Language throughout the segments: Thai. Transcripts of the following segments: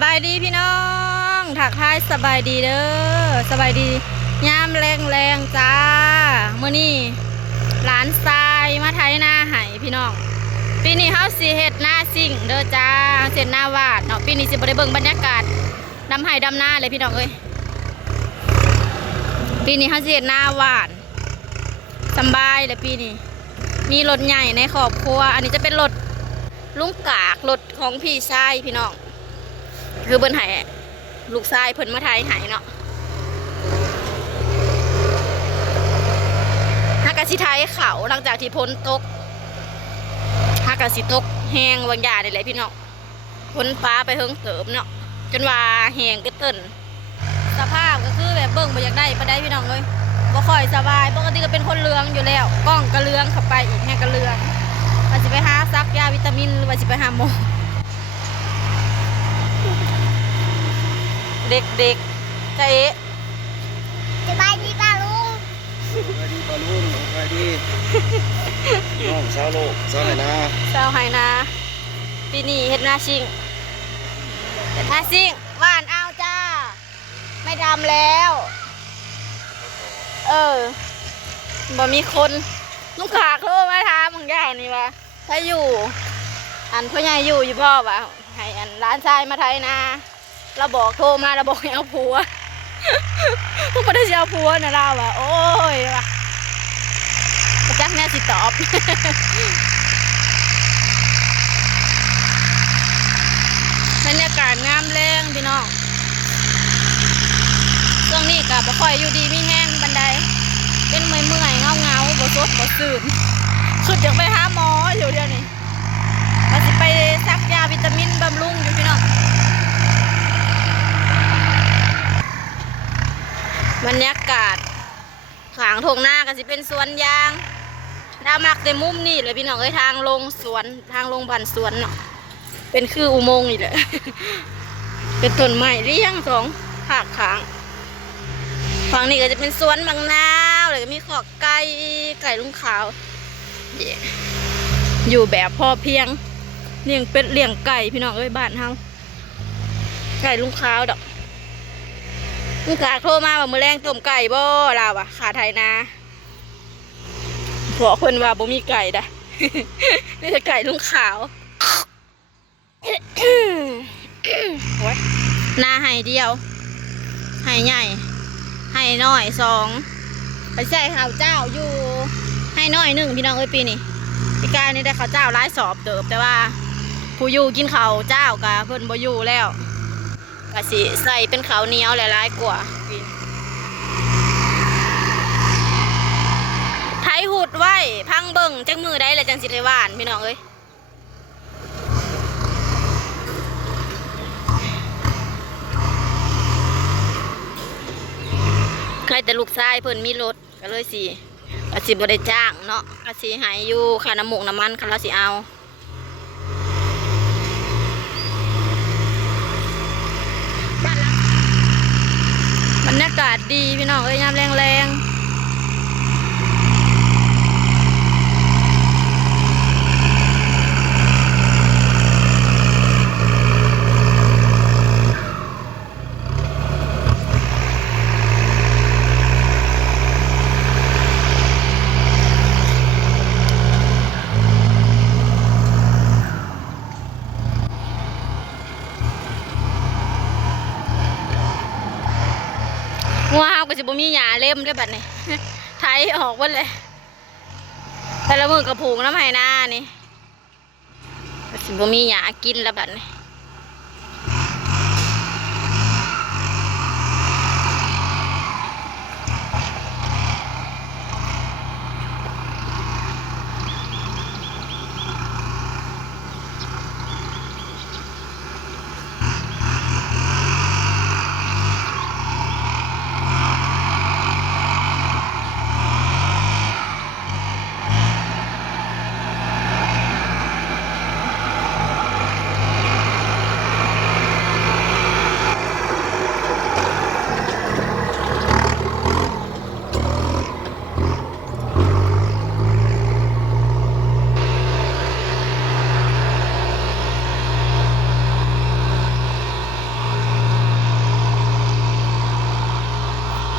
บายดีพี่น้องถักทายสบายดีเด้อสบายดียามแรงจ้าเมื่อนี้หลานทรายมาไถนาไห้พี่น้องปีนี้เฮาสิเฮ็ดหน้าซิ่งเด้อจ้าเสร็จหน้าวาดเนาะปีนี้สิบ่ได้เบิ่งบรรยากาศดำไห้ดำหน้าเลยพี่น้องเอ้ยปีนี้เฮาสิเฮ็ดหน้าวาดสบายเลยปีนี้มีรถใหญ่ในครอบครัวอันนี้จะเป็นรถลุงกากรถของพี่ชายพี่น้องคือเพิ่นให้ลูกชายเพิ่นมาไทยให้เนาะฮักกะสิไทยเขาหลังจากที่พ้นตกฮักกะสิตกแห้งบางอย่างนี่แหละพี่น้องพ้นฟ้าไปเฮิงเติมเนาะจนว่าแห้งก็เติ้นสภาพก็คือแบบเบิ่งบ่อยากได้ปานใดพี่น้องเลยบ่ค่อยสบายปกติก็เป็นคนเลืองอยู่แล้วกล้องก็เลืองเข้าไปอีกแห้งก็เลืองว่าสิไปหาซักยาวิตามินหรือว่าสิไปหาหมอเด็กๆจะเอ๊ะสบายดีป่าลุงสวัสดีป้าลุงสวัสดีน้องสาวโลกสาวไหนนะสาวไหนาปีนี้เฮ็ดหน้าชิงเฮ็ดหน้าชิงหวานเอาจ้าไม่ดำแล้วบ่มีคนลุงขากโทรมาถามบางอย่างนี่ว่าถ้าอยู่อันพ่อใหญ่อยู่พ่อวะให้อันร้านชายมาไทยนาเราบอกโทรมาเราบอกให้เอาผัวพวกประเดี๋ยวเอาผัวนะเราว่ะโอ้ยว่ะจักแน่สิตอบบรรยากาศงามแรงพี่น้องช่วงนี้กับบ่ค่อยอยู่ดีมีแห้งบันไดเป็นเมื่อยเงาบ่สดบ่ซื่นสุดอยากไปหาหมออยู่เดี๋ยวนี้ว่าสิไปซักยาวิตามินบำรุงอยู่พี่น้องบรรยากาศขางทงหน้าก็สิเป็นสวนยางดามักแต่มุมนี่เลยพี่น้องเอ้ยทางลงสวนทางลงผ่านสวนเนาะเป็นคืออุโมงค์นี่แหละเป็นต้นไม้เลี้ยงสองภาคขางฝั่งนี้ก็จะเป็นสวนบางนาวเลยก็มีขอกไก่ลุงขาวอยู่แบบพอเพียงเลี้ยงเป็ดเลี้ยงไก่พี่น้องเอ้ยบ้านเฮาไก่ลุงขาวดอกลุงขาวโทรมาว่ามื้อแรงต้มไก่บ่เราอะขาไทยนาผัวคนว่าบ่มีไก่ได้นี่จะไก่ลุงขาวนาไห่เดียวไห่ใหญ่ไห่น้อยสองไปใส่ข้าวเจ้าอยู่ให้น้อยหนึ่งพี่น้องเอ้ยปีนี้ปีกายนี่ได้ข้าวเจ้าร้ายสอบเติบแต่ว่าผู้อยู่กินข้าวเจ้ากะเพิ่นบ่อยู่แล้วกะสิใส่เป็นข้าวเหนียวหลายๆกว่าไถหุดไว้พังเบิ่งจังมือได้แล้วจังสิได้หวานพี่น้องเอ้ยใครแต่ลูกชายเพิ่นมีรถก็เลยสิก็สิบ่ได้จ้างเนาะก็สิให้อยู่ค่าน้ำมูกน้ำมันคันเราสิเอาบรรยากาศดีพี่น้องเอ้ยยามแรงงัวเฮาก็สิบ่มีหญ้าเล่มได้บัดนี้ไถออกหมดเลยแต่ละมื้อก็ผูกน้ำให้นานี่ก็สิบ่มีหญ้ากินแล้วบัดนี้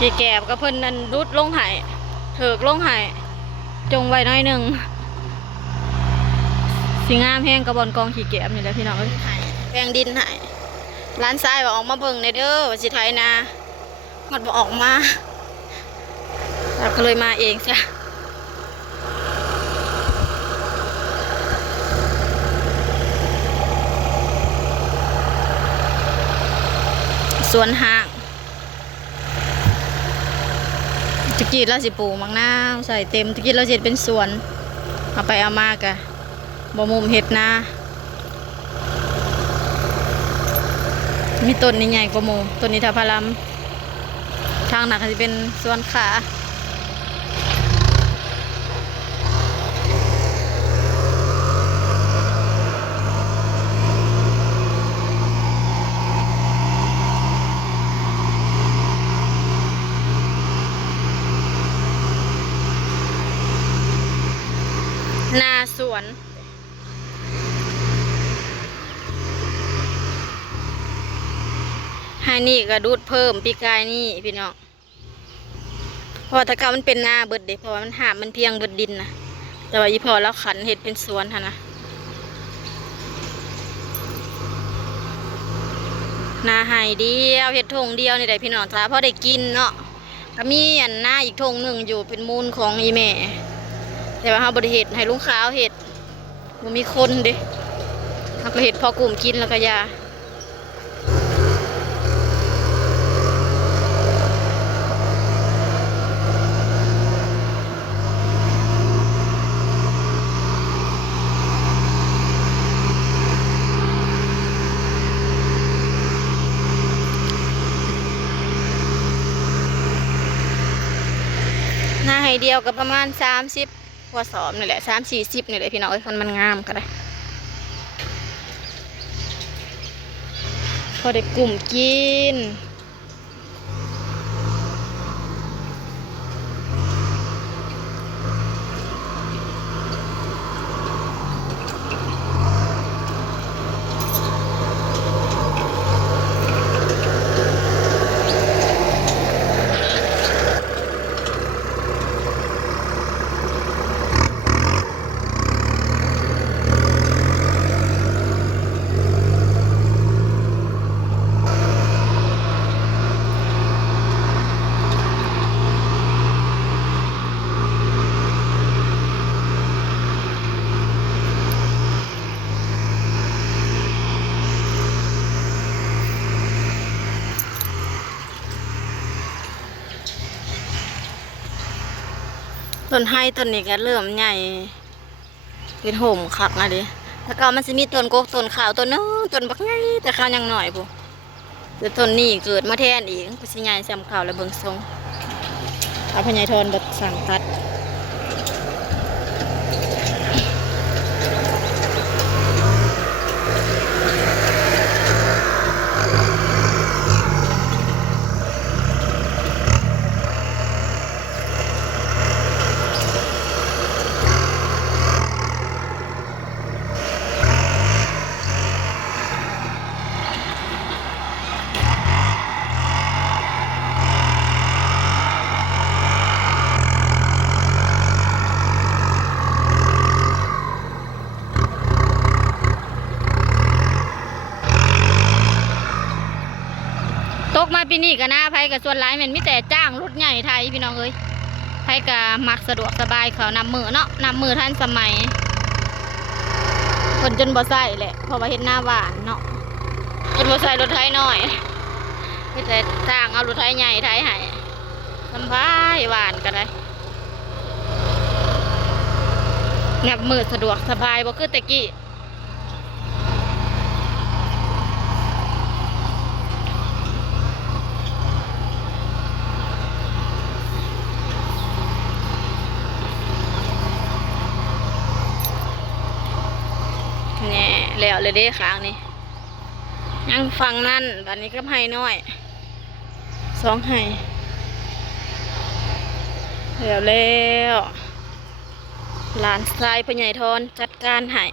จีแกบกับเพิ่นนั่นรุดลงไห้เถิกลงไห้จงไว้น้อยหนึ่งสิงามแห้งกระบอนกองขี่แกบนี่แหละพี่น้องเอ้ยแปลงดินไห้ร้านทรายว่าออกมาเบิ่งในเด้อว่าสิไทยนาหมดบ่ออกมาเราก็เลยมาเองจ้ะสวนห่างตะกี้เราสิปลูกมังนาวใส่เต็มตะกี้เราเจ็ดเป็นสวนเอาไปเอามากะบ่มุมเห็ดนามีต้นนี่ใหญ่กว่าหมู่ต้นนี้ทาพารัมทางหนักจะเป็นสวนขาหน้าสวนให้นี่ก็ดูดเพิ่มปีกายนี่พี่น้องเพราะว่าถ้าเก่ามันเป็นหน้าเบิดเด็เพราะว่ามันหามันเพียงเบิดดินนะแต่ว่าอีพอแล้วขันเห็ดเป็นสวนค่ะนะหน้าให้เดียวเห็ดทงเดียวนี่ได้พี่น้องจ้าเพราะได้กินเนาะก็มีอันหน้าอีกทงหนึ่งอยู่เป็นมูลของอีแม่แต่ว่าเขาบริเหตุให้ลุงขาวเห็ดมันมีคนเด้เขาก็เห็ดพอกลุ่มกินแล้วก็ยาหน้าให้เดียวก็ประมาณ30กว่าสอบนี่แหละ30-40นี่แหละพี่น้องคนมันงามก็ได้พอได้กลุ่มกินต้นไม้ต้นนี้ก็เริ่มใหญ่เป็นโหมคักนะดิแล้วก็มันจะมีต้นกกต้นขาวต้นนึงต้นบักใหญ่แต่ขาวยังหน่อยปุ๊แต่ต้นนี้เกิดมาแทนอีกก็สิใหญ่ซ้ำขาวแล้วเบิ่งทรงเอาพญายทอนบดสั่งตัดตกมาปีนี้ก็น่าไผกับส่วนหลายมันมีแต่จ้างรถใหญ่ไทยพี่น้องเอ้ยไผก็มักสะดวกสบายเขานำมือเนาะนำมือทันสมัยคนจนบ่ใส่แหละเพราะว่าเห็นหน้าหวานเนาะจนบ่ใส่รถไถน้อยมีแต่จ้างเอารถไถใหญ่ไถให้สบายหวานก็ได้นับมือสะดวกสบายบ่คือแต่กี้แล้วเลยเด้ค้างนี่ยังฟังนั่นบัดนี้ก็ให้น้อย2ให้แล้วหลานชายพ่อใหญ่ทอนจัดการให้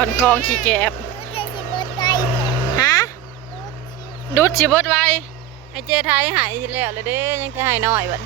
บ่อนกองขี้แกบ จะสิบใจ ฮะดูดสิเบดไว้ให้เจไทยหายทีแล้วเลยเด้ยังจะหายน้อยบัด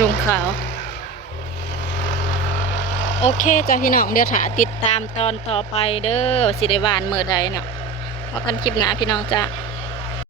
ลุงขาวโอเคจ้ะพี่น้องเดี๋ยวถาติดตามตอนต่อไปเด้อสิได้หวานเมื่อใดเนาะว่ากันคลิปหน้าพี่น้องจ้ะ